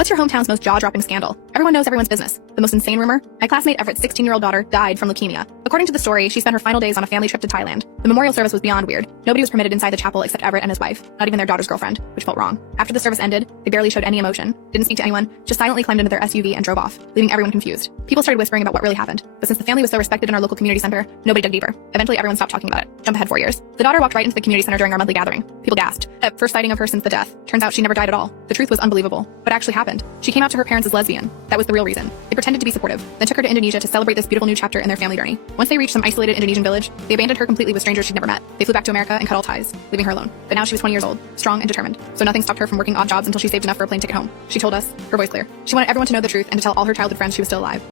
What's your hometown's most jaw-dropping scandal? Everyone knows everyone's business. The most insane rumor? My classmate Everett's 16-year-old daughter died from leukemia. According to the story, she spent her final days on a family trip to Thailand. The memorial service was beyond weird. Nobody was permitted inside the chapel except Everett and his wife, not even their daughter's girlfriend, which felt wrong. After the service ended, they barely showed any emotion, didn't speak to anyone, just silently climbed into their SUV and drove off, leaving everyone confused. People started whispering about what really happened, but since the family was so respected in our local community center, nobody dug deeper. Eventually, everyone stopped talking about it. Jump ahead 4 years. The daughter walked right into the community center during our monthly gathering. People gasped. First sighting of her since the death. Turns out she never died at all. The truth was unbelievable. What actually happened? She came out to her parents as lesbian. That was the real reason. They pretended to be supportive, then took her to Indonesia to celebrate this beautiful new chapter in their family journey. Once they reached some isolated Indonesian village, they abandoned her completely with strangers she'd never met. They flew back to America and cut all ties, leaving her alone. But now she was 20 years old, strong and determined. So nothing stopped her from working odd jobs until she saved enough for a plane ticket home. She told us, her voice clear. She wanted everyone to know the truth and to tell all her childhood friends she was still alive.